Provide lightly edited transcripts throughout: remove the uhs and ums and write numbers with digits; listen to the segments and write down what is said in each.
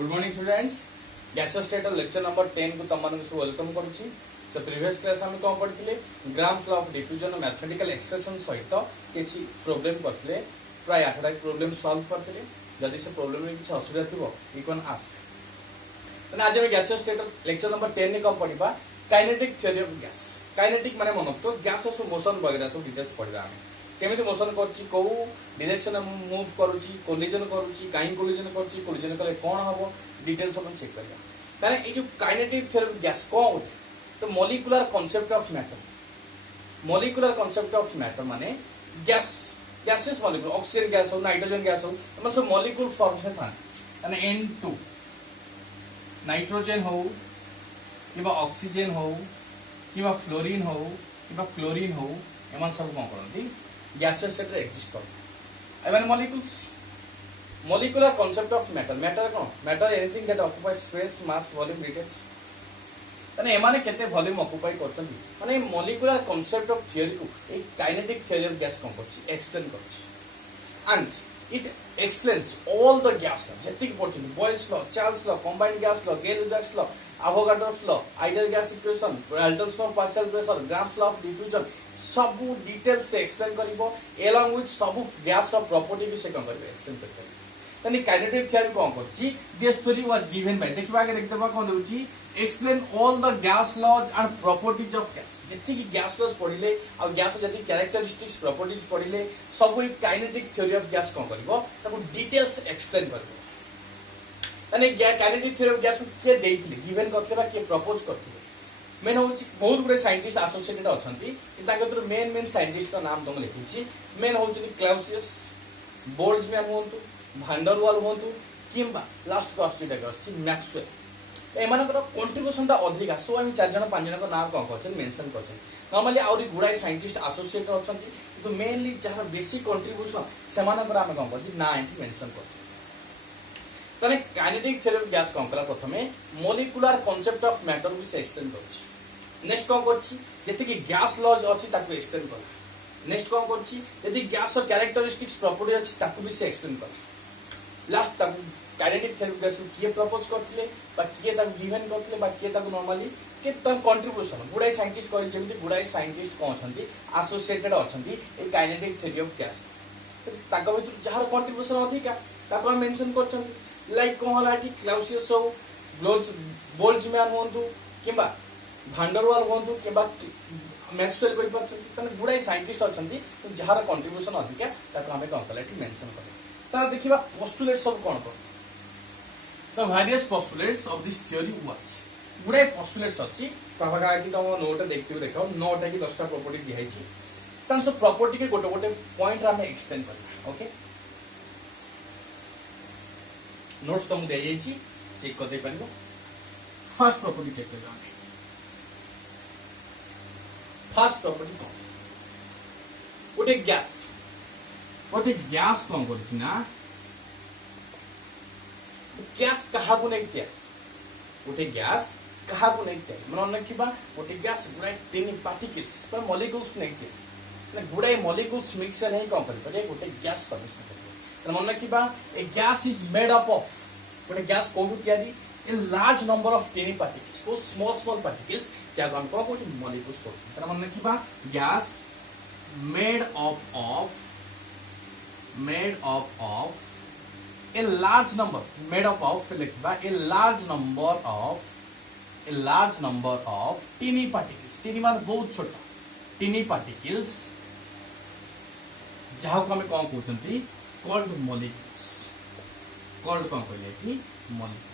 Good morning students गैसोस्टेटर lecture number 10 को तुम मानक वेलकम करुच्ची। सो प्रीवियस क्लास आम कौन पढ़ते ग्राम्स लॉ ऑफ डिफ्यूजन और मैथमेटिकल एक्सप्रेशन सहित किसी प्रोब्लेम करते प्राय 8टा प्रोब्लेम सॉल्व करते। जदि से प्रोब्लेम में किसी असुविधा थी यू कैन आस्क। आज आम गैसोस्टेटर लेक्चर नंबर 10 में कौन पढ़ा kinetic theory of gas. Kinetic माने मन तो गैस सब मोशन वगैरह सब डिटेल्स पढ़ा आम केमी मोशन करुच्ची कौ डिरेक्शन मूव करुच्ची कोलिजन करुच्ची कहीं कोलिजन करुच्ची कोलिजन कले कौन हम डिटेल्स अपन चेक करिया। ताने ए जो काइनेटिक थ्योरी ऑफ गैस कौन होते तो molecular concept of matter. Molecular concept of matter माने gas gases molecule oxygen gas हो नाइट्रोजन गैस हो मतलब सब मॉलिक्यूल फॉर्म में था ताने N2 नाइट्रोजन हो किबा ऑक्सीजन हो किबा फ्लोरीन हो किबा क्लोरीन हो एमन सब कौन करती गैसेस स्टेट एग्जिस्ट कर एवन molecules. Molecular concept of matter matter कौन matter anything that occupy space mass volume details तने एमाने केते वॉल्यूम ऑक्युपाई करछन माने मॉलिक्यूलर कांसेप्ट ऑफ थ्योरी को a kinetic theory of gas कौन करछि एक्सप्लेन करछि and it explains all the gas law जेतिक पढछन Boyle's law Charles law combined gas law Gay Lussac law Avogadro's law ideal gas equation Reynolds law partial pressure Graham's law of diffusion सब detail से explain करिवो along with सब gas of property भी से कौन करिवो explain करिवो। तनी काइनेटिक थ्योरी कौन करछि this theory was given by देखिबा के देखतबा कोन दोछि explain all the gas laws and properties of gas जति की गैस लॉज पढिले आ गैस जति कैरेक्टरिस्टिक्स प्रॉपर्टीज पढिले सब काइनेटिक थ्योरी ऑफ गैस कौन करिवो ताको डिटेल्स एक्सप्लेन करिवो। तनी काइनेटिक थ्योरी ऑफ गैस के देइथिले गिवन करथले बा के प्रपोज करथले मेन हूँ बहुत गुड़े साइंटिस्ट एसोसिएटेड अच्छा मेन मेन साइंटिस्ट का नाम तुम लिखी मेन हूँ क्लाउसियस बोल्ट्जमैन हूँ भांडर वाल हूँ कि लास्ट को मैक्सवेल एम कंट्रीब्यूशन अधिका सो आम 4 जन 5 जन नाम कौन कर मेंशन कर नॉर्मली आउरी गुड़ाए साइंटिस्ट एसोसिएटेड अच्छा कि मेनली जहाँ बेसी कंट्रीब्यूशन से आम कौन कर ना ये मेंशन कर तने काइनेटिक थ्योरी ऑफ गैस कौन कला प्रथमे मॉलिक्यूलर कांसेप्ट ऑफ मैटर भी से एक्सप्लेन करछि। नेक्स्ट कौन करछि जति कि गैस लॉज अछि ताको एक्सप्लेन कला। नेक्स्ट कौन करछि जति गैस और कैरेक्टरिस्टिक्स प्रॉपर्टी अछि ताको भी से एक्सप्लेन कला। लास्ट तक काइनेटिक थ्योरी ऑफ गैस किए प्रपोज करथिले बा किए ताको गिवन करथिले बा किए ताको नॉर्मली के तन कंट्रीब्यूशन गुडाई साइंटिस्ट कहल जेमिति गुडाई साइंटिस्ट कोन छथि एसोसिएटेड अछथि a kinetic theory of gas ताको भीतर जहार कंट्रीब्यूशन अधिका ताको मेंशन करछथि लाइक कौन है क्लाउसियस हो बोल्ट्जमैन हूँ कि भांडरवाल हूँ कि मैक्सवेल गुड़ाई साइंटिस्ट अच्छा जार कंट्रीब्यूशन अधिका आम कौन कला मेंशन कर देखा पोस्टुलेट सब कौन कर various postulates of this theory was गुड़ाई पोस्टुलेट्स अच्छी पाखापाखि तुम नोट देखते देख 9टा कि 10टा प्रॉपर्टी दिखाई सब प्रॉपर्टी के गोटे गोटे पॉइंट आम एक्सप्लेन करवा। ओके नोट्स तुमको दे जाइए चेक कर दे पारिबो। फर्स्ट प्रॉपर्टी चेक कर फर्स्ट प्रॉपर्टी कौन गोटे गैस कौन करछि ना गैस कहा को नहीं दिया गोटे गैस कहा को नहीं दिया मन रखा गोटे गैस गुड़ाए 3 पार्टिकल्स पर मॉलिक्यूल्स नहीं दिया गुड़ाए मॉलिक्यूल्स मिक्सर नहीं कौन कर गोटे गैस फॉर्मेशन कर मन रखा a gas is made up of गोटे गैस कौन तैयारी a large number of tiny particles को स्मॉल स्मॉल पार्टिकल्स जहाँ हम कौन कहूँ मॉलिक्यूल्स कहते मन रखा gas made up of a large number made up of लिखा a large number of tiny particles tiny मान बहुत छोटा टेनी पार्टिकल्स जहाँ को आम कौन कहते कॉल्ड मॉलिक्यूल्स कॉल्ड कौन कहले मॉलिक्यूल्स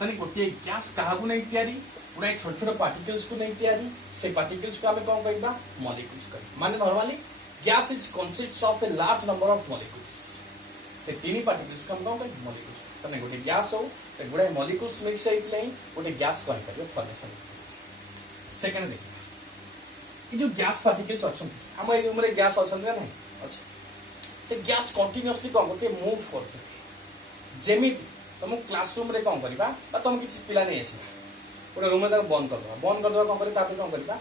तनी गोटे गैस कहा को नहीं तैयारी पूरा छोट छोट पार्टिकल्स को नहीं तैयारी से पार्टिकल्स को आम कौन कहबा मॉलिक्यूल्स कहबा माने normally gas is consists of a large number of molecules से तीन पार्टिकल्स को हम कौन कहबा मॉलिक्यूल्स तने गोटे गैस हो तो गुडा मॉलिक्यूल्स मिक्स होइतले गोटे गैस कहि परियो फॉर्मेशन। सेकंड देखिए जो गैस पार्टिकल्स अछन हम ए रूम रे गैस अछन ना नहीं अच्छा से गैस कंटिन्यूअसली कौन करते मूव करते जेमिति तुम क्लासरूम रे कौन करबा बा तुम किछि पिला नहीं आसीबा गोटे रूम में बंद कर कौन करे तापर कौन करबा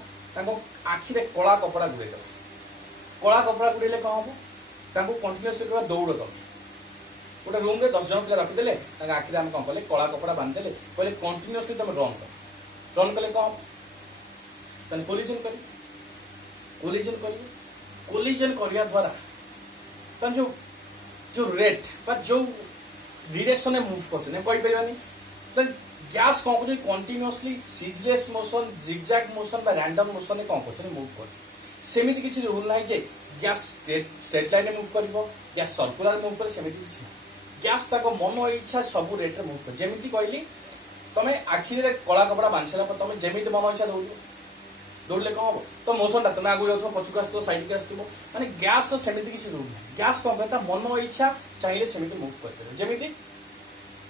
आखि रे कला कपड़ा गुड़े दबा कला कपड़ा गुड़ेले कौन हम कंटिन्यूअसली दौड़ दब गोटे रूम रे 10 जन पिला रखिदेले आखिरे आम कौन कले कला कपड़ा बांधिदेले कहले कंटिन्यूअसली तुम रन कले कौन कोलिजन करिया द्वारा तन जो रेट बा जो डिरेक्शन में मूव करते कहि परिबानी देन गैस कौन कर continuously ceaseless motion zigzag motion बा रैंडम मोशन में कौन कर मूव कर सेमिति किछि रूल नाही जे गैस स्ट्रेट लाइन में मूव करिवो गैस सर्कुलर मूव करे सेमिति किछि गैस ताको मन इच्छा सब रेट रे मूव कर जेमिति कहली तमे आखिर रे कला कपड़ा बांधला पर तमे जेमिति मन इच्छा दौड़ले कौन हम तो मोशन तुम आगे जाओ पछक आस साइड के आसो माने गैस तो सेमिति किछि रूल नाही गैस कौन कहता मन इच्छा चाहिए सेमिति मूव कर जेमिति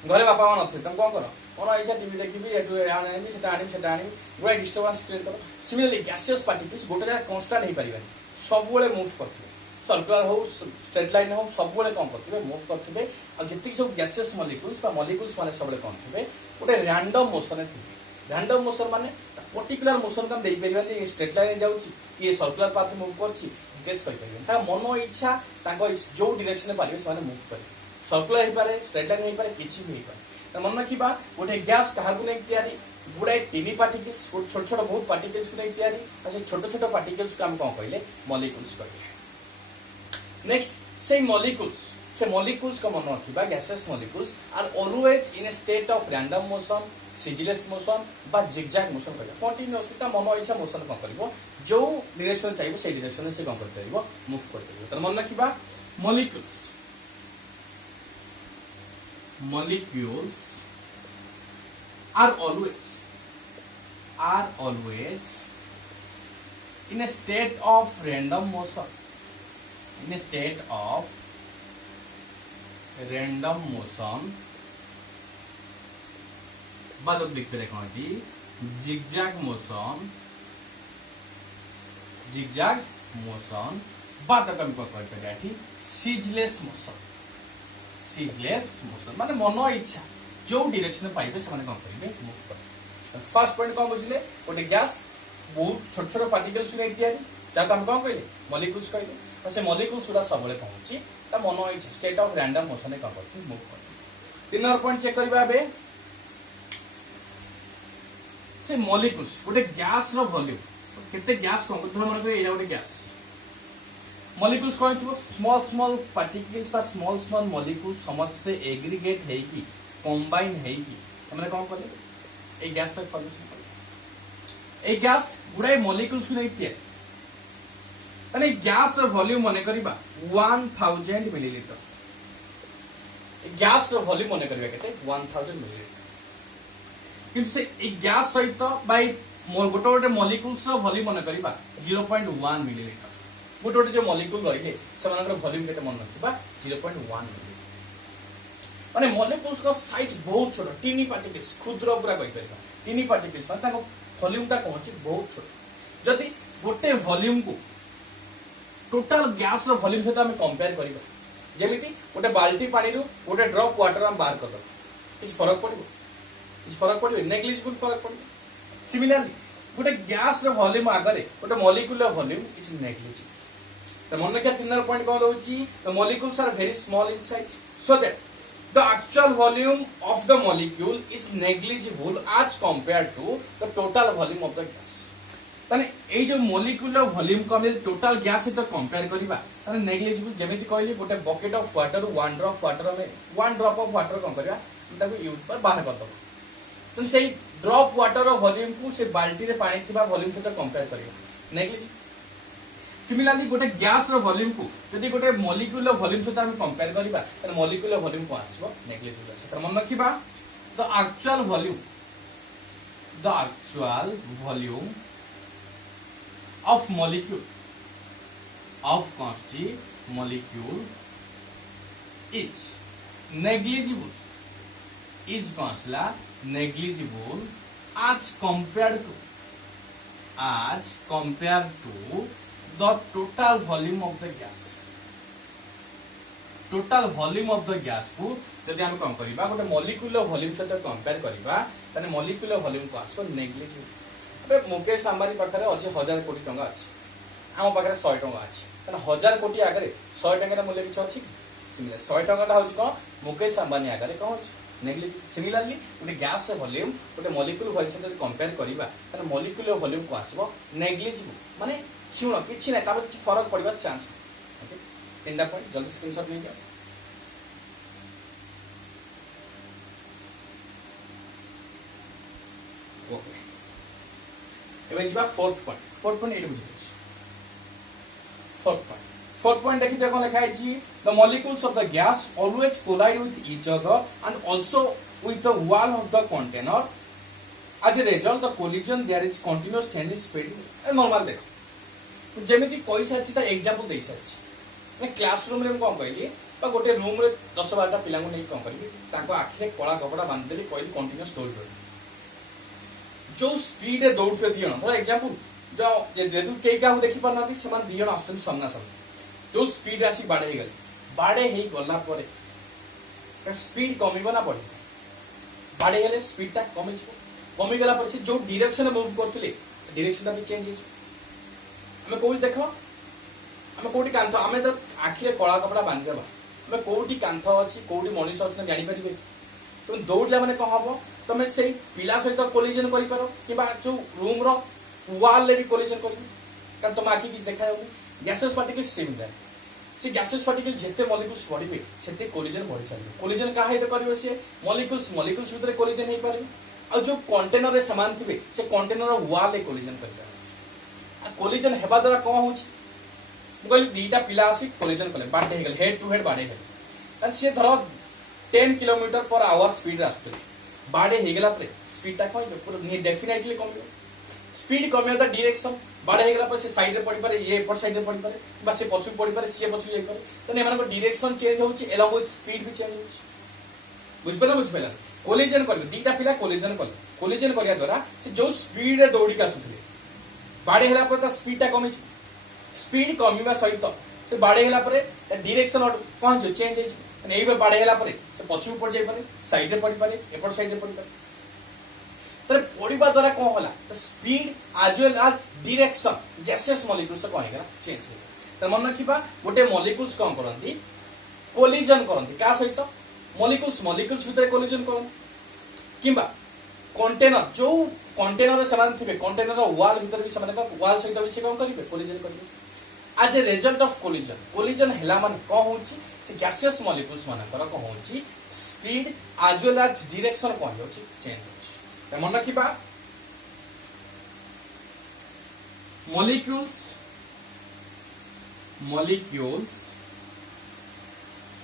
घरे बापा मां नथे तुम कौन कर मन इच्छा टीवी देखिबी आनी सेटा आनी गोटे डिस्टर्बेंस क्रिएट कर सिमिलरली गैसियस पार्टिकल्स गोटे जगह कांस्टेंट हो पारिबानी सब बेले मूव करथिबे सर्कुलर हो स्ट्रेट लाइन हो सब बेले कौन करथिबे मूव करथिबे आ जति सब गैसियस मॉलिक्यूल्स माने सब बेले कौन थिबे गोटे रैंडम मोशन रे थिबे रैंडम मोशन माने पर्टिकुलर मोशन का देई परिबानी ये स्ट्रेट लाइन जाउची ये सर्कुलर पाथ मूव करची गेस कहि परिबानी ता मन इच्छा ताको जो डायरेक्शन में पारिबे माने मूव करे सर्कुलर हो पारे स्ट्रेट लाइन हो पारे किछि भी हो पारे मन रखिबा गोटे गैस काहाकु नै तयारी गुड़ाए टीनी पार्टिकल्स छोट छोट बहुत पार्टिकल्स को नहीं तैयारी से छोट छोट पार्टिकल्स को हम कौन कहले मॉलिक्यूल्स कहले नेक्स्ट से मॉलिक्यूल्स को मन रखिबा gases molecules are always in a state of random motion ceaseless motion बा जिगजैग मोशन कहले कंटीन्यूअसली ता मन इच्छा मोशन कौन करबो जो डायरेक्शन चाहिए से डायरेक्शन से कौन करते रहबो मूव करते रहबो त मन रखिबा molecules are always in a state of random motion बाद देखते रहे कौन थी जिगजैग मोशन बाद हम को कहते हैं सीजलेस मोशन माने मन इच्छा जो डायरेक्शन पाइबे से कौन करेंगे मूव कर फर्स्ट पॉइंट कौन बुझले गोटे गैस बहुत छोट छोट पार्टिकल्स नै तयारी जाको हम कौन कहले मॉलिक्यूल्स कहले और से मॉलिक्यूल्स उडा सब बेले पहुंची ता मन इच्छा स्टेट ऑफ रैंडम मोशन में कौन करती मूव कर तीन नंबर पॉइंट चेक करबा बे से मॉलिक्यूल्स गोटे गैस रो वॉल्यूम केते गैस कौन तुम मन करे एला गोटे गैस मॉलिक्यूल्स कौन थो स्मॉल पार्टिकल्स बा स्मॉल मॉलिक्यूल्स समस्त एग्रीगेट हेकी कंबाइन हेकी हमने कौन करे ए गैस का फॉर्मेशन करे ए गैस गुडाई मॉलिक्यूल्स नै तयारी माने गैस रो वॉल्यूम मने करबा 1000 मिलीलीटर गैस रो वॉल्यूम मने करबा केते 1000 मिलीलीटर किंतु से ए गैस सहित बाय गोटे मॉलिक्यूल्स रो वॉल्यूम मने करबा 0.1 मिलीलीटर गोटे जो मॉलिक्यूल रहिले सेमानकर वॉल्यूम केते मन रखिबा 0.1 मिलीलीटर माने मॉलिक्यूल्स का साइज बहुत छोट टीनी पार्टिकल्स क्षुद्र पूरा कहि परबा टीनी पार्टिकल्स माने ताको वॉल्यूम ता पहुंची बहुत छोट जदि गोटे वॉल्यूम को टोटल गैस रो वॉल्यूम सहित हम कंपेयर करिबा जेमिति गोटे बाल्टी पानी रो गोटे ड्रॉप वाटर हम बाहर कर किछ फरक पड़िबो नेग्लिजिबल फरक पड़िबो सिमिलरली गोटे गैस रो वॉल्यूम आगरे गोटे मॉलिक्यूल रो वॉल्यूम इज नेग्लिजिबल त मन के 3 पॉइंट कोन होची the molecules are very small in size so that the actual volume of the molecule is negligible as compared to the total volume of the gas ताने ए जो molecule volume को हम total gas से तो compare करबा ताने negligible जेमिति कहली गोटे bucket of water 1 drop water में 1 ड्रॉप ऑफ वाटर कम करबा ताको यूज पर बाहर कर दबो तो सेही ड्रॉप वाटर ऑफ वॉल्यूम को से बाल्टी रे पानी थिबा वॉल्यूम से तो कंपेयर करबा नेग्लिजिबल सिमिलरली गोटे गैस रो वॉल्यूम को यदि गोटे मॉलिक्यूल वॉल्यूम सहित हम कंपेयर करबा त मॉलिक्यूल वॉल्यूम को आसीबो नेग्लिजिबल से मन रखिबा the actual volume of molecule is negligible as compared to the total volume of the gas को यदि हम कम करबा गोटे मॉलिक्यूलर वॉल्यूम सहित कंपेयर करबा तने मॉलिक्यूलर वॉल्यूम को आसो नेग्लिजिबल मुकेश अंबानी पाखे अच्छे 1000 कोटी टंका अच्छी आम पाखे 100 टंका अच्छी 1000 कोटी आगे 100 टंका मूल्य किसी अच्छी सिमिलर 100 टका हूँ कौन मुकेश अंबानी आगे कौन हो नेग्लिजिबल सिमिलरली गोटे गैस वॉल्यूम गोटे मॉलिक्यूल वॉल्यूम सहित कंपेयर करबा ताने मॉलिक्यूल वॉल्यूम को आसीबो नेग्लिजिबल माने क्षीण किछि नै तापर किछि फरक पड़िबा चांस ओके तीनटा पॉइंट जल्दी स्क्रीनशॉट ले जाओ ओके एबे जिबा फोर्थ पॉइंट एडी बुझि फोर्थ पॉइंट देखि देखो लिखा है जी the molecules of the gas always collide with each other and also with the wall of the container as a result the collision there is continuous change in speed normal देखो जेमिति कोइ साची ता एग्जांपल देई साची मैं classroom रे कोन कहली बा गोटे रूम रे 10 12 पिला को नै कोन करबी ताको आखिरे कळा कपड़ा बांध देली कहली कंटीन्यूअस दौड़ जो स्पीड रे दौड़ते दियन फॉर एग्जांपल जो जेतु केई काहू देखि परना से दियन आसन सामना सामना जो स्पीड आसी बाड़े गले बाड़े ही गला परे स्पीड कमिबो ना पड़े बाड़े गले स्पीड ता कमी गला पर से जो डायरेक्शन मूव करथले डायरेक्शन भी चेंज हो हमें कोई देखो हमें कोटी कांथ हमें तो आखिरे कला कपड़ा बांध देबा हमें कोटी कांथ अछि कोटी मनीष अछि ना जानि परिबे तो दौड़ला माने कह हबो तमे सेही पिला सहित कोलिजन करि पारो किबा जो रूम रो वॉल ले भी कोलिजन करि कारण तुम आखि किछ देखा होबे गैसेस पार्टिकल्स सिमिलर से गैसेस पार्टिकल जेते मॉलिक्यूल्स बढ़िबे सेते कोलिजन बढ़ि चलिबे कोलिजन का हेते करिवो से मॉलिक्यूल्स भितर कोलिजन हे पारे आ जो कंटेनर रे समान थिबे से कंटेनर रो वॉल ले कोलिजन करिबे आ कोलिजन हेबा द्वारा कोन होछि कहली दीटा पिला आसी कोलिजन कले बाडे हेगल हेड टू हेड बाडे हेगल से धर 10 किलोमीटर पर आवर स्पीड रास्तले बाडे हेगला परे स्पीड ता कोइ पूरा डेफिनेटली कमिबो स्पीड कमियो ता डायरेक्शन बाडे हेगला पर से साइड रे पड़ी पारे ये एपर साइड रे पड़ी पारे बा से पछु पड़ी पारे से पछु जाई पारे तने एमान को डायरेक्शन चेंज होछि एलोंग विथ स्पीड भी चेंज होछि बुझपेला कोलिजन करबे दीटा पिला कोलिजन करिया द्वारा से जो स्पीड रे दौड़ी का सुथले बाडे हेला पर ता स्पीड ता कमी स्पीड कमिबा सहित से बाडे हेला पर डायरेक्शन कोन जो चेंज होछि एई बार बाडे हेला पर से पछु ऊपर जाई पारे साइड रे पड़ी पारे एपर साइड रे पड़ी पारे तर पड़िबा द्वारा कोन होला तो speed as well as direction gases molecules को कहेगा चेंज हो तर मन रखिबा गोटे मॉलिक्यूल्स कोन करंती कोलिजन करंती का सहित मॉलिक्यूल्स भितर कोलिजन करंती किबा कंटेनर जो कंटेनर रे समान थिबे कंटेनर रो वॉल भितर भी समान वॉल सहित भी से कोन करिवे कोलिजन करिवे as a result of collision हेला माने कोन होची से गैसेस मॉलिक्यूल्स माने कर कोन होची speed as well as direction कोन होची चेंज होची मन रखिबा molecules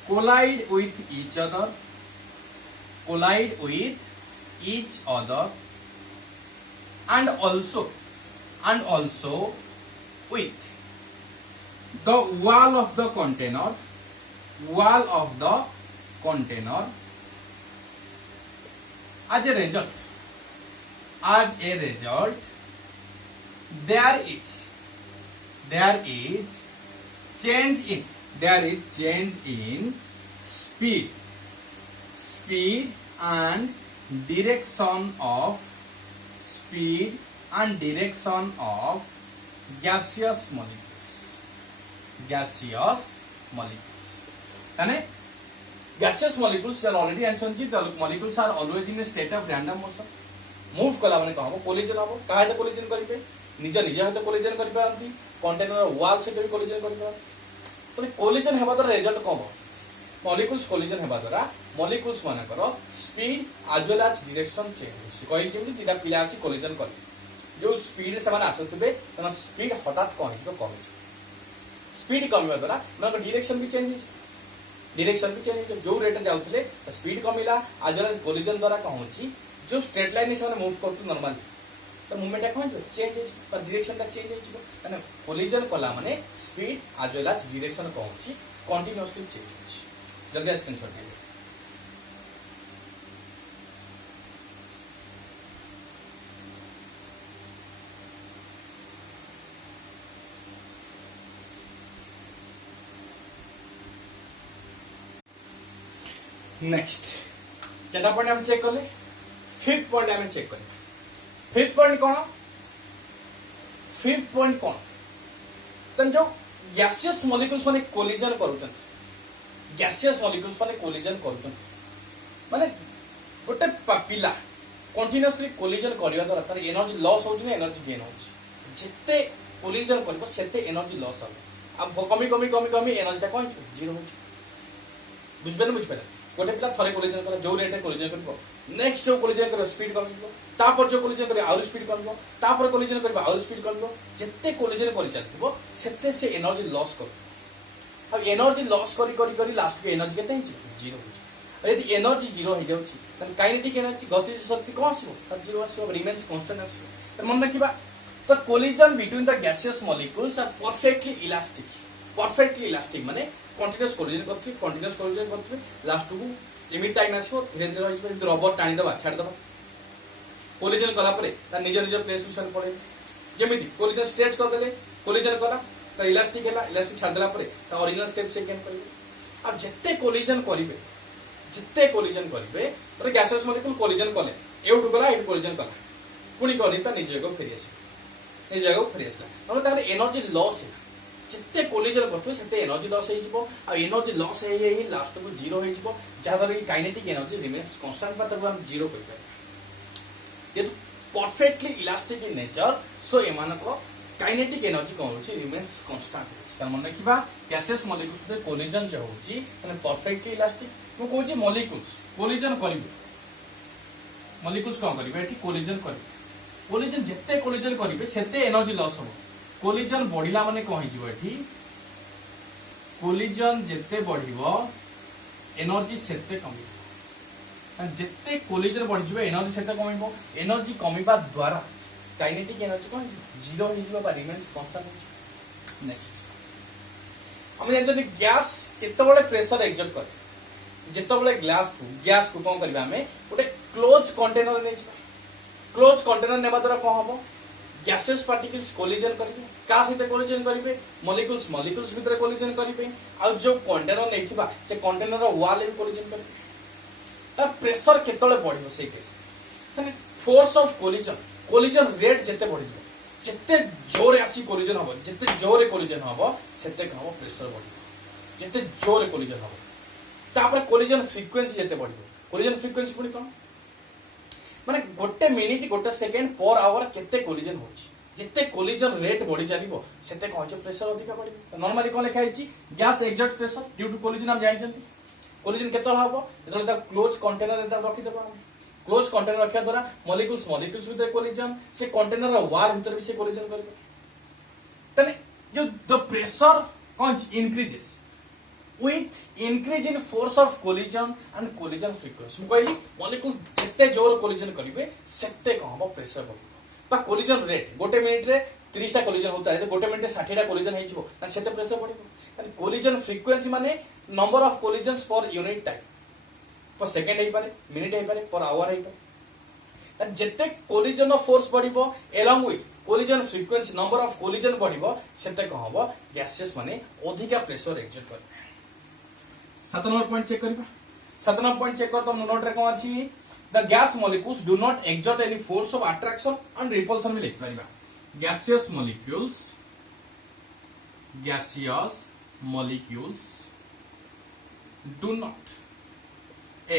collide with each other and also with the wall of the container as a result there is change in speed and direction of gaseous molecules यानी gaseous molecules are already mentioned the molecules are always in a state of random motion move कला माने कहबो collision हबो काहे collision करिवे निज हते collision करि पारंती कंटेनर वॉल से भी कोलिजन करि पारंती तो कोलिजन हेबा द्वारा रिजल्ट कोन मॉलिक्यूल्स कोलिजन हेबा द्वारा मॉलिक्यूल्स मानकर speed as well as direction change होछि कहि जेमति दिटा पिला आसी कोलिजन कर जो स्पीड से माने आसुतबे तन स्पीड हठात कोन हितो कम स्पीड कमिबा द्वारा मन डायरेक्शन भी चेंज होछि जो रेट जाउतले स्पीड कमिला एज वेल एज कोलिजन द्वारा कोन होछि जो स्ट्रेट लाइन से मूव करते नॉर्मली तो मूवमेंट कौन चेंज हो डायरेक्शन का चेंज हो कोलिजन कला माने speed as well as direction कौन कंटीन्यूअसली चेंज हो जल्दी स्क्रीनशॉट ले नेक्स्ट केटा पॉइंट हम चेक करले फिफ्थ पॉइंट हम चेक करले फिफ्थ पॉइंट कौन तन जो गैसियस मॉलिक्यूल्स माने कोलिजन करूछन गैसियस मॉलिक्यूल्स माने कोलिजन करछन माने गोटे पिला कंटिन्यूअसली कोलिजन करिया द्वारा तार एनर्जी लॉस होछ ना एनर्जी गेन होछ जिते कोलिजन करबो सेते एनर्जी लॉस हो अब कमी कमी कमी कमी एनर्जी ता कोन जीरो होछ बुझबे बुझबे गोटे पिला थरे कोलिजन कर जो रेट कोलिजन करबो नेक्स्ट जो कोलिजन कर स्पीड कमिबो तापर जो कोलिजन कर आउर स्पीड कमिबो तापर कोलिजन कर आउर स्पीड कमिबो जिते कोलिजन करि चलथिबो सेते से एनर्जी लॉस कर अब एनर्जी लॉस करी करी करी लास्ट के एनर्जी केते जीरो होछ यदि एनर्जी जीरो हो जाउछि त काइनेटिक एनर्जी गतिज शक्ति कोन आसीबो त जीरो आसीबो रिमेन्स कांस्टेंट आसीबो त मन रखिबा तो collision between the gaseous molecules are perfectly elastic माने कंटीन्यूअस कोलिजन करथि लास्ट को लिमिट टाइम आसीबो धीरे धीरे होइछ जे रबर टाणी दबा छाड़ दबा कोलिजन कला परे ता निज निज प्लेस विषय पड़े जेमिति कोलिजन स्ट्रेच कर देले कोलिजन कला तो इलास्टिक हैला इलास्टिक छाड़ देला परे ता ओरिजिनल शेप से गेन करिवे अब जत्ते कोलिजन करिवे तो गैसियस मॉलिक्यूल कोलिजन कले एउठु गला एउ कोलिजन कला पुनी कोनी ता निज जगह फेरि आसी निज जगह फेरि आसला मतलब तार एनर्जी लॉस है जिते कोलिजन करथो सेते एनर्जी लॉस हे जिवो आ एनर्जी लॉस हे लास्ट को जीरो हे जिवो जादर की kinetic energy remains constant but हम जीरो कर पाए ये तो perfectly elastic in nature so एमान को काइनेटिक एनर्जी कोन होची रिमेन्स कांस्टेंट तार मन रखिबा गैसियस मॉलिक्यूल्स में कोलिजन जो होची माने परफेक्टली इलास्टिक मो कहूची मॉलिक्यूल्स कोलिजन करिवे मॉलिक्यूल्स कोन करिवे एठी कोलिजन करिवे कोलिजन जिते कोलिजन करिवे सेते एनर्जी लॉस हो कोलिजन बढ़िला माने कहि जिवो एठी कोलिजन जिते बढ़िबो एनर्जी सेते कमिबो जिते कोलिजन बढ़ जिवो एनर्जी सेते कमिबो एनर्जी कमिबा द्वारा काइनेटिक एनर्जी कोन जीरो हो जिवो बा रिमेन्स कांस्टेंट नेक्स्ट हम जानते गैस केते बड़े प्रेशर एक्सर्ट करे जेते बड़े गैस को कोन करबा हमें गोटे क्लोज कंटेनर नै जिवो क्लोज कंटेनर नेबा द्वारा कोन हबो गैसेस पार्टिकल्स कोलिजन करिवे का सहित कोलिजन करिवे मॉलिक्यूल्स भीतर कोलिजन करिवे आ जो कंटेनर नैथिबा से कंटेनर वॉल में कोलिजन करिवे तार प्रेशर केतले बढ़िबो से केस तने फोर्स ऑफ कोलिजन रेट जेते बढ़िबो जेते जोरे आसी कोलिजन हबो जेते जोरे कोलिजन हबो सेते हबो प्रेशर बढ़िबो जेते जोरे कोलिजन हबो तापर कोलिजन फ्रीक्वेंसी जेते बढ़िबो कोलिजन फ्रीक्वेंसी पुनी कोन माने गोटे मिनिट गोटे सेकेंड पर आवर केते कोलिजन होची जिते कोलिजन रेट बढ़ी चलिबो सेते कहछ प्रेशर अधिक बढ़िबो नॉर्मली कोन लिखा हिची gas exert pressure due to collision हम जानछंती कोलिजन केतल हबो जेतले ता क्लोज कंटेनर एता रखि देबा क्लोज कंटेनर रखिया द्वारा मॉलिक्यूल्स भीतर कोलिजन से कंटेनर वॉल भीतर भी से कोलिजन करबो तने जो the pressure cone increases with increase in force of collision and collision frequency कहली मॉलिक्यूल जिते जोर कोलिजन करिवे सेते कहबो प्रेशर बढ़िबो बा कोलिजन रेट गोटे मिनिट रे 30 टा कोलिजन होता है गोटे मिनिट रे 60 टा कोलिजन हे जिवो ना सेते प्रेशर बढ़िबो and collision frequency माने number of collisions per unit time पर सेकंड हे पारे मिनिट हे पारे पर आवर हे पारे and जिते collision of force बढ़िबो along with collision frequency number of collision बढ़िबो सेते कहबो गैसेस माने अधिका प्रेशर एक्सर्ट करबे 7 नंबर पॉइंट चेक करिबा 7 नंबर पॉइंट चेक कर तो नोट रे कोन अछि the gas molecules do not exert any force of attraction and repulsion में लिख परिबा gaseous molecules do not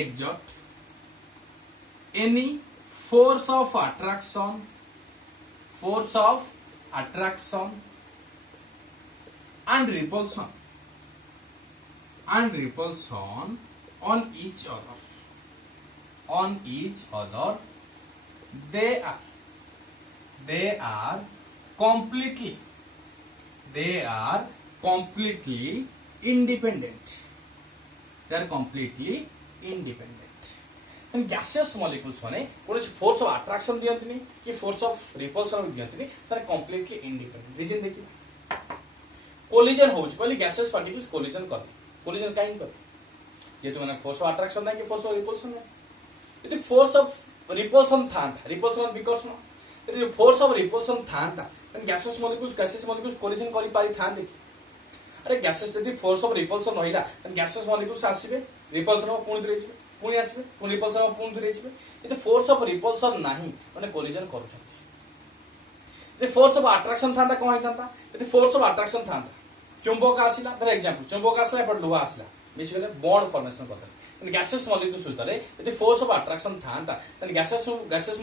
exert any force of attraction and repulsion on each other they are completely independent gaseous molecules माने कोन force of attraction दियंतनी कि force of repulsion दियंतनी तार completely independent reason देखिए कोलिजन होउछ कहली गैसियस पार्टिकल्स कोलिजन कर कोलिजन काइन कर ये तो माने फोर्स ऑफ अट्रैक्शन ना कि फोर्स ऑफ रिपल्शन ना यदि फोर्स ऑफ रिपल्शन था रिपल्शन बिकॉज़ ना यदि फोर्स ऑफ रिपल्शन था देन गैसियस मॉलिक्यूल्स कोलिजन करि पारि था दे अरे गैसेस यदि फोर्स ऑफ रिपल्शन रहिला देन गैसेस मॉलिक्यूल्स आसीबे रिपल्शन में पुणी दूरे जिवे पुणी आसीबे पुणी रिपल्शन में पुणी दूरे जिवे यदि फोर्स ऑफ रिपल्शन नाही माने कोलिजन करूछन यदि फोर्स ऑफ अट्रैक्शन था कोन होइता यदि फोर्स ऑफ अट्रैक्शन था चुंबक आसिला फॉर एग्जांपल चुंबक आसिला पर लोहा आसिला मिसी गले बॉन्ड फॉर्मेशन करते गैसेस मॉलिक्यूल्स भितर यदि फोर्स ऑफ अट्रैक्शन था गैसेस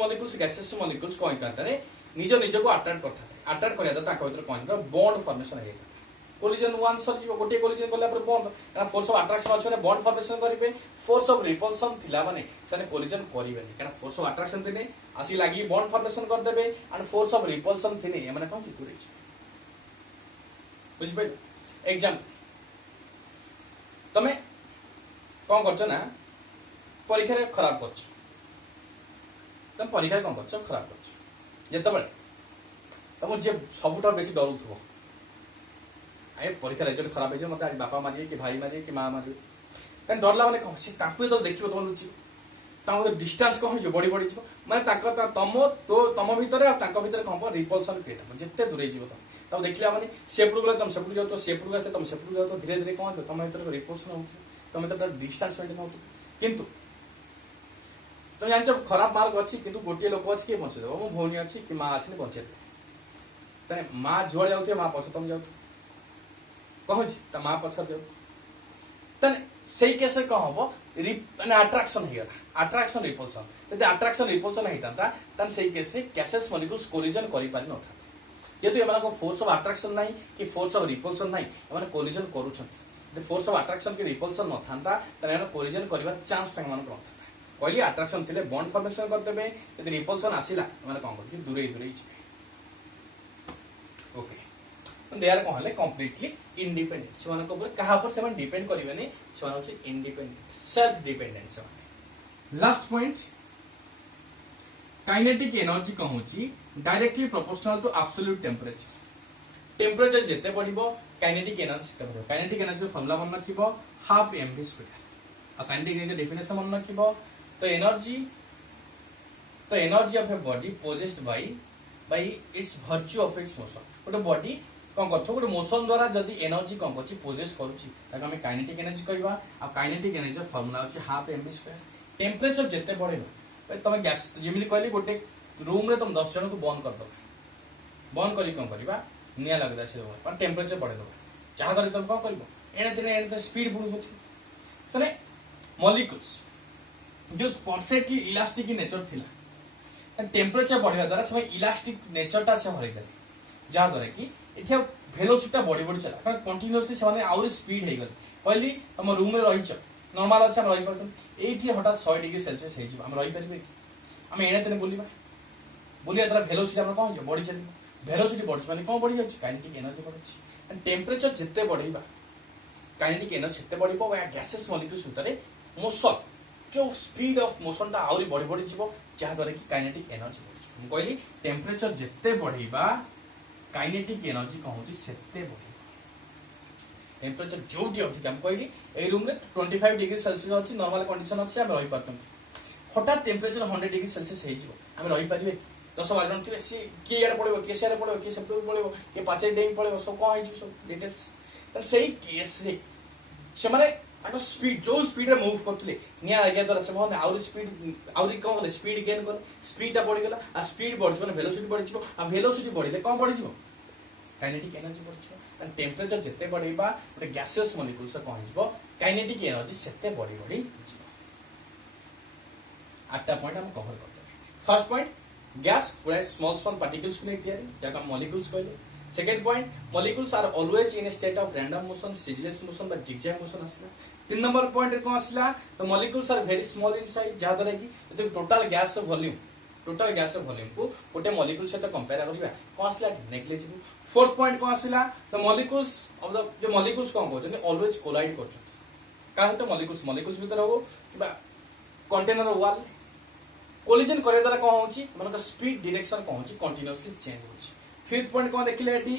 मॉलिक्यूल्स कौन करते निज निज को अट्रैक्ट करता अट्रैक्ट करिया भीतर कौन बॉन्ड फॉर्मेशन है कोलिजन वन सरी गोटे कोलिजन गला पर बॉन्ड फोर्स ऑफ अट्रैक्शन अच्छे बॉन्ड फॉर्मेशन करेंगे फोर्स ऑफ रिपल्सन थिला माने से कोलिजन करेंगे क्या फोर्स ऑफ अट्रैक्शन थिने आसी लगी बॉन्ड फॉर्मेशन करदेवे एंड फोर्स ऑफ रिपल्सन थिने ये माने कौन की दूरे बुझ पे एग्जांपल तमे कौन करछ ना परीक्षा रे खराब करछ तम परीक्षा कौन करछ खराब करछ जेते बळे तम जे सबुटा बेसी डरुथबो आए परीक्षा रिजल्ट खराब है मत आज बापा मारिए कि भाई मारिए कि माँ मारिए कहीं डरला मैंने कौन सी तो देखिए तुम लुचि डिस्टेंस कौन हो बढ़ी बढ़ी माने तम तो तम भितर भितर कौन रिपल्सन क्रिएट हम जिते दूरे जीव तुम देखला मैंने सेपटू गले तुम सेपटू जाओ सेपटू आसे तुम सेपटू जाओ धीरे धीरे कौन तुम भर रिपल्सन हो तुम भर डिस्टेंस मेंटेन हो किंतु तुम जान खराब मार्क अच्छी किंतु गोटे लोक अच्छी किए बचेदेव मो भौणी अच्छी कि माँ अच्छी बचेदे माँ जुआड़े जाऊे माँ पछ तुम जाऊ कहूँ माँ पछर जाऊ तने सही केस कौन हम अट्रैक्शन हो गला अट्रैक्शन रिपल्सन यदि अट्रैक्शन रिपल्सन होता तन सही केस गैसेस मॉलिक्यूल्स कोलिजन कर पारि न था जेतु एम फोर्स ऑफ अट्रैक्शन नहीं कि फोर्स ऑफ रिपल्सन नहीं एम कोलिजन कर फोर्स ऑफ अट्रैक्शन कि रिपल्सन न था तेना कोलिजन कर चांस कहली अट्रैक्शन थे बॉन्ड फॉर्मेशन करदेवे यदि रिपल्सन आसला मैंने कौन कर दूरे दूरे ओके दे आर कौन कंप्लीटली इंडिपेंडेंट से डिपेंड करेंगे से इंडिपेंडेंट सेल्फ डिपेंडेंट से लास्ट पॉइंट काइनेटिक एनर्जी कहूँ directly proportional to absolute temperature जिते बढ़ो काइनेटिक एनर्जी बढ़ो काइनेटिक एनर्जी फॉर्मूला मन रखिबो half mv square kinetic energy definition मन रखिबो तो energy of a body possessed by its virtue of its motion गोटे बॉडी कौन कर गोटे मोशन द्वारा जदि एनर्जी कौन कर पोजेस करें काइनेटिक एनर्जी कहवा आ काइनेटिक एनर्जी फॉर्मूला होची हाफ mv स्क्वायर टेम्परेचर जिते बढ़ेगा तुम गैस जमी कहली गोटे रूम रे तुम 10 जन को बंद कर बंद कर कौन करवा निया लगता से रूम टेम्परेचर बढ़े जहाँद्वारा तुम कौन कर एणे स्पीड बढ़ मॉलिक्यूल्स जो परफेक्टली इलास्टिक नेचर थिला टेम्परेचर बढ़िया द्वारा से इलास्टिक नेचरटा से हरईदे जहाँद्वारा कि ये भेलोसिटी बढ़ी बढ़ी चला कारण कंटिन्यूअसली से आउरी स्पीड हो गले कहली तुम रूम में रही नॉर्मल अच्छे रही पार्टी ये हठात 100 डिग्री सेल्सियस हो रही पारे आम एणे तेने बुलवा द्वारा भेलोसिटी आम कौन बढ़ी चलो भेलोसिटी बढ़ी मैंने कौन बढ़ी जाए काइनेटिक एनर्जी बढ़ी टेम्परेचर जिते बढ़ेगा काइनेटिक एनर्जी जिते बढ़ो गैसेस मॉलिक्यूल्स भितर मोशन जो स्पीड ऑफ मोशन टा आउरी बढ़ी बढ़ी जीव जहाँद्वारा कि काइनेटिक एनर्जी बढ़ी कहली टेम्परेचर जिते बढ़ेगा काइनेटिक एनर्जी कौन होती टेम्परेचर जो अधिक आम कहली ए रूम में 25 डिग्री सेल्सियस अच्छी नॉर्मल कंडीशन अच्छे आम रही पार्टी हठात टेम्परेचर 100 डिग्री सेल्सियस हो रही पारे 10-12 जन थे सी किए इे पड़ो किए सियाड़े पड़ो किए सेपटू पड़ो किए पाचे डेई पड़ो सब कौन हो सब डिटेल्स से केस से स्पीड जो स्पीड मूव करते निया आज्ञा द्वारा से आउरी स्पीड आउरी कौन कले स्पीड गेन कले स्पीडटा बढ़ीगला आ स्पीड बढ़ भेलोसिटी बढ़ी आ भेलोसिटी बढ़े कौन बढ़ी काइनेटिक एनर्जी बढ़ी टेम्परेचर जिते बढ़ेगा गोटे गैसियस मॉलिक्यूल्स कौन हो काइनेटिक एनर्जी सेते बढ़ी बढ़ी 8टा पॉइंट हम कवर करते फर्स्ट पॉइंट गैस गुड़ाए स्मॉल पार्टिकल्स को नहीं जहाँ मॉलिक्यूल्स कहले second point molecules are always in state of random motion ceaseless motion बा जिगजैग मोशन आसला 3 नंबर पॉइंट कौन आसला तो molecules are very small in size जहाँ द्वारा कि टोटल गैस वॉल्यूम को गोटे मॉलिक्यूल सहित कंपेयर करबा कौन आसला नेग्लिजिबल फोर्थ पॉइंट कौन आसला तो मॉलिक्यूल्स ऑफ द जो मॉलिक्यूल्स कौन कहते ऑलवेज कोलाइड करछन मॉलिक्यूल्स भीतर हो कि कंटेनर वॉल कोलिजन करे द्वारा कौन होची मतलब स्पीड डायरेक्शन कौन होची कंटीन्यूअसली चेंज होची फिफ्थ पॉइंट कौन देखिले एठी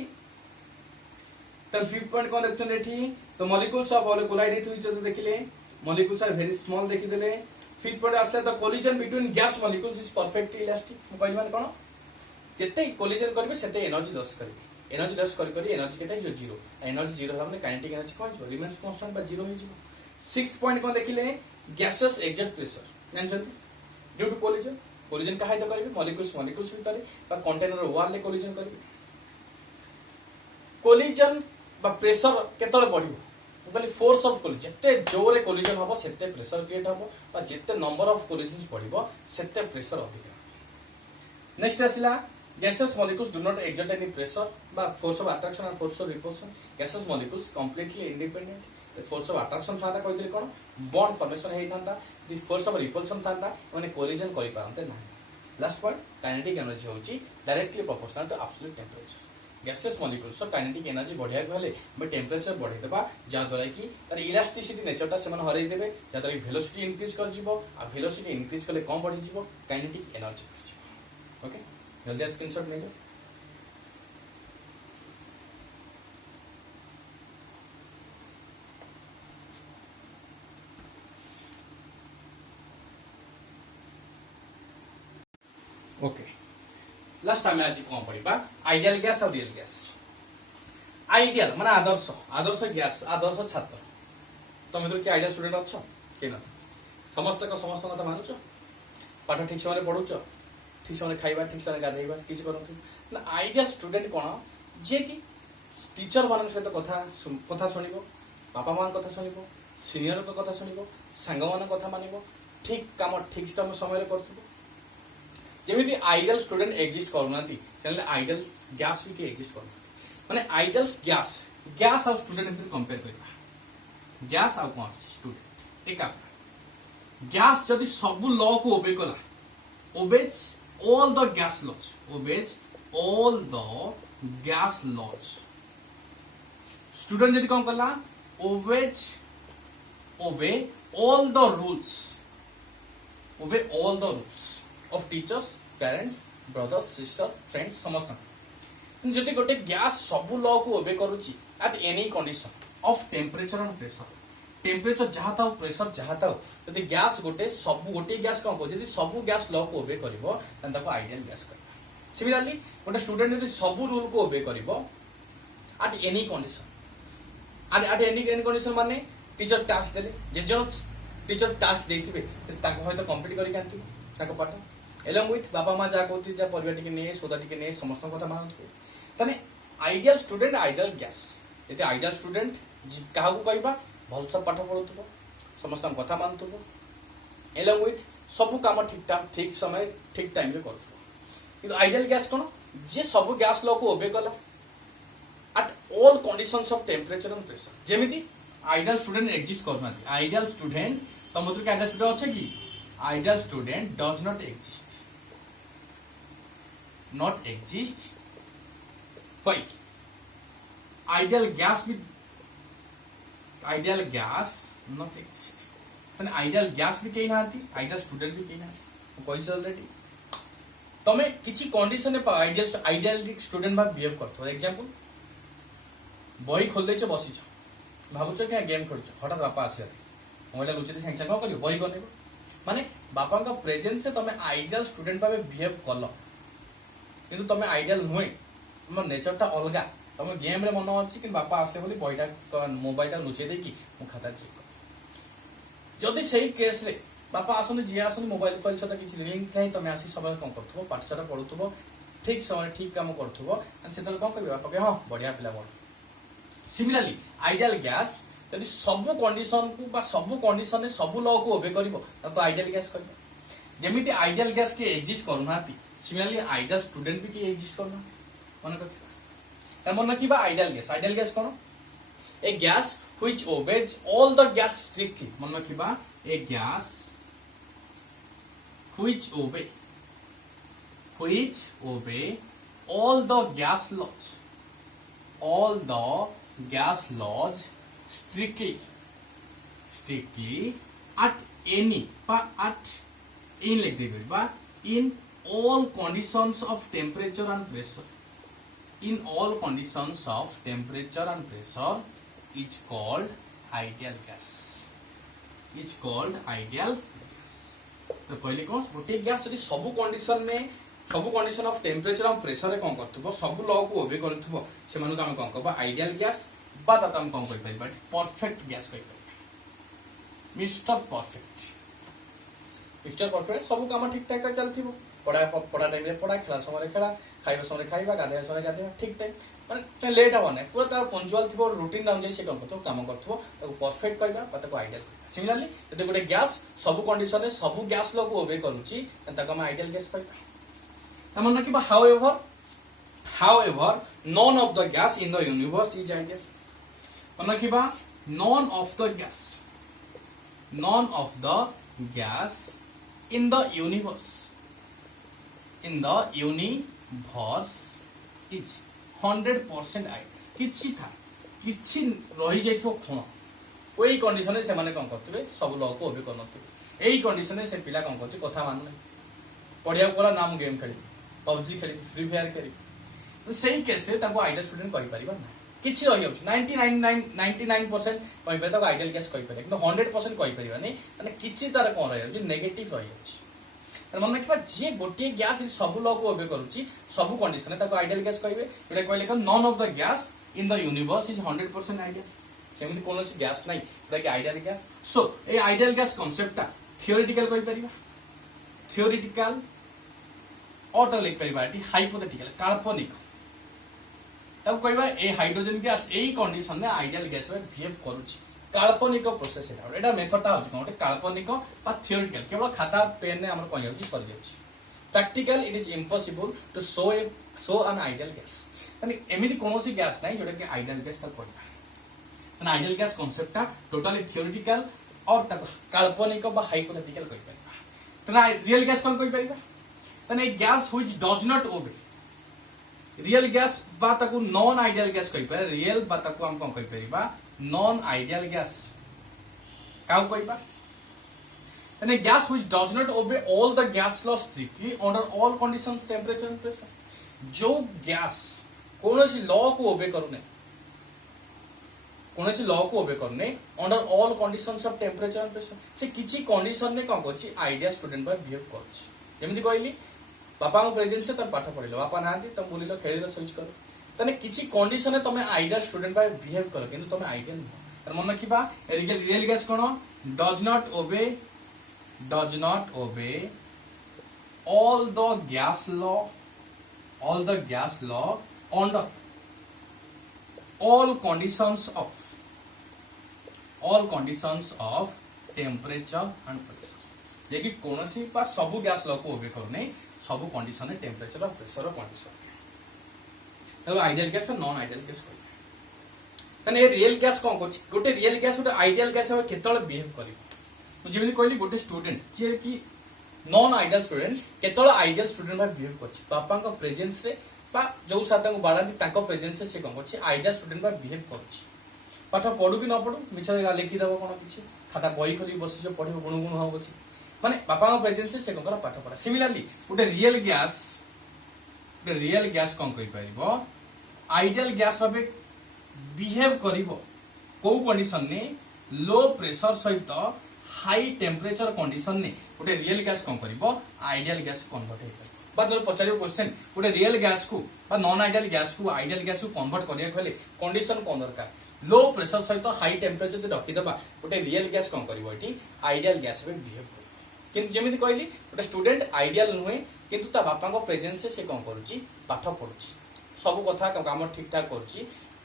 तन फिफ्थ पॉइंट कौन देखछन एठी तो molecules of all collide with each other देखिले मॉलिक्यूल्स आर वेरी स्मॉल देखि देले फिफ्थ पॉइंट आसला the collision between gas molecules is perfectly elastic म कहली माने कोन जेते कोलिजन करबे सेते एनर्जी लॉस करबे एनर्जी लॉस करी एनर्जी केटा जो जीरो एनर्जी जीरो होला माने काइनेटिक एनर्जी कौन जो रिमेन्स कांस्टेंट बा जीरो हो जिवो सिक्स्थ पॉइंट कौन देखिले गैसेस एक्सर्ट प्रेशर जानछथि ड्यू टू कोलिजन का हाइट करेंगे मॉलिक्यूल्स भीतर कंटेनर वॉल ले कोलिजन करेंगे कोलिजन बा प्रेशर केतले बढ़िबो कहली फोर्स ऑफ कोलिजन जिते जोरे कोलिजन हम सेते प्रेशर क्रिएट हम जिते नंबर ऑफ कोलिजन बढ़िबो सेते प्रेशर अधिक। नेक्स्ट आसिला gaseous molecules do not exert any pressure बा force of attraction and force of repulsion। gaseous molecules completely independent। the force of attraction था कहते कोन बॉन्ड फॉर्मेशन हेई थांता the force of repulsion था माने कोलिजन करि पारंते ना। लास्ट पॉइंट काइनेटिक एनर्जी होची directly proportional to absolute temperature. Gaseous molecules kinetic energy बढ़िया गले मैं टेंपरेचर बढ़ाई देबा जा द्वारा कि तार इलास्टिसिटी नेचरटा से मन हरई देबे जा द्वारा वेलोसिटी इंक्रीज कर जिवो आ वेलोसिटी इंक्रीज करले कम बढ़ी जिवो काइनेटिक एनर्जी बढ़ी जिवो। ओके जल्दी स्क्रीनशॉट ले लो। ओके लास्ट आम आज कौन पढ़ा आइडियल गैस और रियल गैस। आइडियल माने आदर्श आदर्श गैस आदर्श छात्र तुम तो किए आइडियल स्टूडेंट अच्छ के न समस्त समस्त कथा मानुच पाठ ठीक से पढ़ुच ठीक से खाइबा ठीक से गाधेबा किसी करत ना आइडियल स्टूडेंट कौन जे कि टीचर मान सहित कथा कथा शुणिबो बापा मां कथा शुणिबो सीनियर को कथा शुणिबो सांग मान कथा मानिबो ठीक काम ठीक समय करथबो। जेमिति आइडियल स्टूडेंट एक्जिस्ट करूनांती सेले आइडियल गैस भी के एक्जिस्ट करूनांती माने आइडियल गैस गैस और स्टूडेंट भीतर कंपेयर करबा गैस और कोन स्टूडेंट एका गैस जदी सब लॉ को ओबे कला obeys all the gas laws obeys all the gas laws। Student जदी कोन कला obeys obey all the rules obey all the rules of teachers parents brothers sister friends समस्त जदि गोटे गैस सब लॉ को ओबे करूची eight any condition of temperature and pressure temperature जहाँ था प्रेशर जहाँ था जदि गैस गोटे सब गोटे गैस कौन कह सब गैस लॉ को ओबे करिवो तन ताको आइडियल गैस करबा। सिमिलरली गोटे स्टूडेंट जदि सब रूल को ओबे करिवो at any condition at any condition माने टीचर टास्क देले जे जो टीचर टास्क देथिबे ताको होय तो कंप्लीट करि कांती ताको पाठ एलॉन्ग विथ बापा माँ जहाँ कहती जा परिवार टिके नहीं सौदा टिके नहीं समस्त कथा मानते ताने आइडियल स्टूडेंट आइडियल गैस ये आइडियल स्टूडेंट क्या कहवा भलसे पाठ पढ़ुव समस्त कथा मानुव एलॉन्ग विथ सब काम ठीक समय ठीक टाइम रे कर आइडियल गैस कौन जे सब गैस लॉ को ओबे कला at all conditions of temperature and pressure. जेमिति आइडियल स्टूडेंट एक्जिस्ट करना आइडियल स्टूडेंट तुम मतलब कि आइडियल स्टूडेंट अच्छे कि ideal student does not exist why ideal gas भी ideal gas not exist माने ideal gas भी कहीं नांती ideal student भी कहीं नांती कोई ऑलरेडी तमे किछि कंडीशन में आइडियल स्टूडेंट बा बिहेव करथो। एग्जांपल बही खोल देछ बसिछ भाबुछ कि गेम खेलछ हठात बापा आसे मोबाइल लुचि संग संग करियो बही करने माने बापा का प्रेजेंस से तमे आइडियल स्टूडेंट भाबे बिहेव कल किंतु तमे आइडियल नुहे तुम नेचरटा अलगा तुम गेम रे मन अच्छी कि बापा आसे बोली बहीटा मोबाइलटा लुचै देकी मु खाता चेक कर जदि सही केस रे बापा आसने जी आसने मोबाइल फाइल सहित किसी लिंक नहीं तुम आसी सब कौन कर पाठशाला पढ़ुव ठीक समय ठीक काम करुव से कौन कर बापा कहे हाँ बढ़िया पिला मोर। सिमिलरली आइडियल गैस यदि सब कंडीशन को सब कंडीशन सब लॉ को ओबे करिवो तो आइडियल गैस कर जेमिति आइडियल गैस के एक्जिस्ट करूना सिमिलरली आइडियल स्टूडेंट भी के एक्जिस्ट करना मन कर मन रखा आइडियल गैस कौन a gas which obeys all the gas strictly मन रखा a gas which obey all the gas laws strictly at any at in like देबे बा in all conditions of temperature and pressure in all conditions of temperature and pressure is called ideal gas तो कहली कौन गोटे gas जब सब condition of temperature और pressure कौन कर सब लॉ को ओबे कर कौन कहबा आइडियल गैस कौन कह परफेक्ट गैस कह मिस्टर परफेक्ट। पिक्चर परफेक्ट सब काम ठीक ठाक चलती पढ़ा टाइम पढ़ा खेला समय खेला खाଇବା समय खाଇବା गाधेଇବା समय गाधेଇବା ठीक टाइम माने लेट हवा ना पूरा तार पंक्चुअल थी रूटीन अनुसार से काम कर परफेक्ट कहवा आइडियल सिमिलरली जब गोटे गैस सब कंडीशन में सब गैस लॉ को ओबे करूची आम आइडियल गैस कहवा मन रखा however none of the gas in the universe is ideal मन रखा none of the gas in the universe is 100% ideal किछि था किछि रही जाइथो कोन ओई कंडीशन में से माने कोन करथिबे सब लोग को ओबे करनथिबे एई कंडीशन में से पिला कोन करछि कथा मानु नै पढ़िया कोला नाम गेम खेली PUBG खेली फ्री फायर खेली तो सही केसे ताको आइडियल स्टूडेंट कहि परिबा ना किछि रही जाउछि 99% कहि पे ताको आइडियल गैस कहि परिबा किंतु 100% कहि परिबा नै माने किछि तार कोन रही जाउछि नेगेटिव रही जाउछि मन रखा जी गोटे गैस सब लोग ओबे करूची सब कंडीशन ताको आइडियल गैस कहबे जोटा कहले none of the gas in the universe is 100% ideal सेमिति कोनोसी गैस नाही जोटा कि ideal gas so a ideal gas कांसेप्टटा थियोरेटिकल कहि परिबा थियोरेटिकल और तो लिख परिबा एटी हाइपोथेटिकल काल्पनिक तब कहबा ए हाइड्रोजन गैस एई कंडीशन में आइडियल गैस में बिहेव करूची काल्पनिक प्रोसेस एटा मेथडटा होची कोन काल्पनिक बा थियोरेटिकल केवल खाता पेन ने हमर कहि जाउची सर जाउची practical it is impossible to show an ideal gas माने एमिति कोनोसी गैस नाही जोटा कि आइडियल गैस तक कहबा माने आइडियल गैस कांसेप्टटा टोटली थियोरेटिकल और तक काल्पनिक बा हाइपोथेटिकल कहि परिबा तना रियल गैस कोन कहि परिबा तने गैस व्हिच डज नॉट ओबे रियल गैस बा ताकू नॉन आइडियल गैस कहि पर रियल बा ताकू हम कोन कहि परिबा नॉन आइडियल गैस काउ कहबा तने गैस व्हिच डज नॉट ओबे all the gas law strictly under all conditions temperature and pressure जो गैस कोनोसी लॉ को ओबे करूने कोनोसी लॉ को ओबे करने under all conditions of temperature and pressure से किछि कंडीशन ने कोन करछि आइडियल स्टूडेंट बा बिहेव करछि जेमिति कहली बापा को प्रेजेंस से तब पाठ पढिलो बापा नांती तब बोलिलो खेलिलो स्विच करो तने किछि कंडीशन में तमे आइडियल स्टूडेंट बा बिहेव करो किंतु तमे आइडियल न तर मन रखिबा रियल गैस कोन does not obey all the gas law under all conditions of temperature and pressure जेकि कोनोसी पा सब गैस लॉ को ओबे करने सब कंडीशन है टेंपरेचर और प्रेशर और कंडीशन तो आइडियल गैस और नॉन आइडियल गैस कहले तने रियल गैस कोन कोछि गोटे रियल गैस गोटे आइडियल गैस हम केतळे बिहेव करिवो जेमिति कहली गोटे स्टूडेंट जे कि नॉन आइडियल स्टूडेंट केतळे आइडियल स्टूडेंट बा बिहेव करछि पापा को प्रेजेंस रे बा जो साता को बाडांती ताको प्रेजेंस से कोन करछि आइडियल स्टूडेंट बा बिहेव करछि पाठ पढु कि न पढु मिछा लिखि दबो कोन किछि खाता बही खोली बसी जो पढिबो गुणगुण हो बसी माने पापा को प्रेजेंस से कोन कर पाठ पढा सिमिलरली गोटे रियल गैस कोन कहि परिबो आइडियल गैस भाबे बिहेव करिवो को कंडीशन ने लो प्रेशर सहित हाई टेंपरेचर कंडीशन ने गोटे रियल गैस कोन करिवो आइडियल गैस कन्वर्ट हे बाद में पचारियो क्वेश्चन गोटे रियल गैस को बा नॉन आइडियल गैस को आइडियल गैस को कन्वर्ट करिया कहले कंडीशन कोन दरकार लो प्रेशर सहित हाई टेंपरेचर ते रखि दबा गोटे रियल गैस कोन करिवो एटी आइडियल गैस में बिहेव करिवो किंतु जेमिति कहली गोटे स्टूडेंट आइडियल नुहे किंतु ता बापा को प्रेजेंस से कोन करूची पाठ पढुची सब कथा काम ठीक ठाक करूची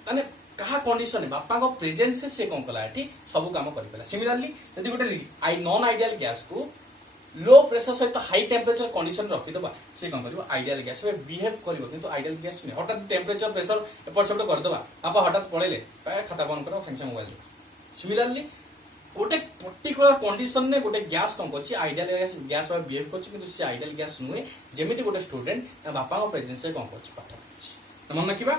माने कहा कंडीशन है बापा को प्रेजेंस से कोन कला एठी सब काम करि पला सिमिलरली यदि गोटे नॉन आइडियल गैस को लो प्रेशर सहित हाई टेंपरेचर कंडीशन रखि दबा से कोन करिवो आइडियल गैस में बिहेव करिवो किंतु आइडियल गैस ने हठात टेंपरेचर प्रेशर एपर सेप्ट कर दबा आपा हठात पळेले खाता बंद करो फंक्शन मोबाइल सिमिलरली गोटे पर्टिकुलर कंडीशन ने गोटे गैस कोन करछि आइडियल गैस बा बिहेव करछि किंतु से आइडियल गैस नुहे जेमिति गोटे स्टूडेंट बापा को प्रेजेंस से कोन करछि पाठ करछि मन रखिबा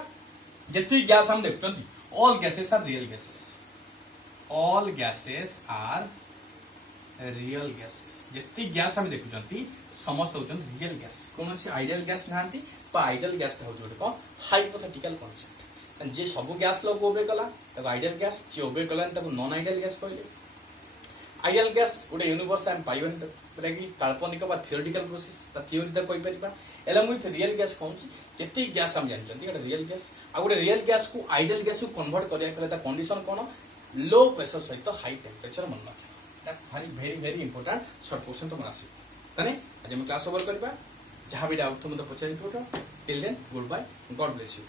जेति गैस हम देखछंती all gases are real gases जेति गैस हम देखछंती समस्त होचन रियल गैस कोनोसी आइडियल गैस नांती पा आइडियल गैस ता होजो को हाइपोथेटिकल कांसेप्ट जे सब गैस लोग ओबे कला तब आइडियल गैस जे ओबे कला तब नॉन आइडियल गैस कहले आइडियल गैस गोटे यूनिवर्स हम पाइबन बेटा कि काल्पनिक बा थियोरेटिकल प्रोसेस ता थियोरी ता कोइ परिबा एलॉन्ग विथ रियल गैस कोनची जेति गैस हम जानचंती गोटे रियल गैस आ गोटे रियल गैस को आइडियल गैस को कन्वर्ट करिया कले ता कंडीशन कोन लो प्रेशर सहित हाई टेंपरेचर मन भारी भेरी भेरी इंपोर्टेंट शॉर्ट क्वेश्चन तुम आसी ताने आज हम क्लास ओवर करबा जहां भी डाउट तुम तो पचारि पड़ो till then goodbye God bless you.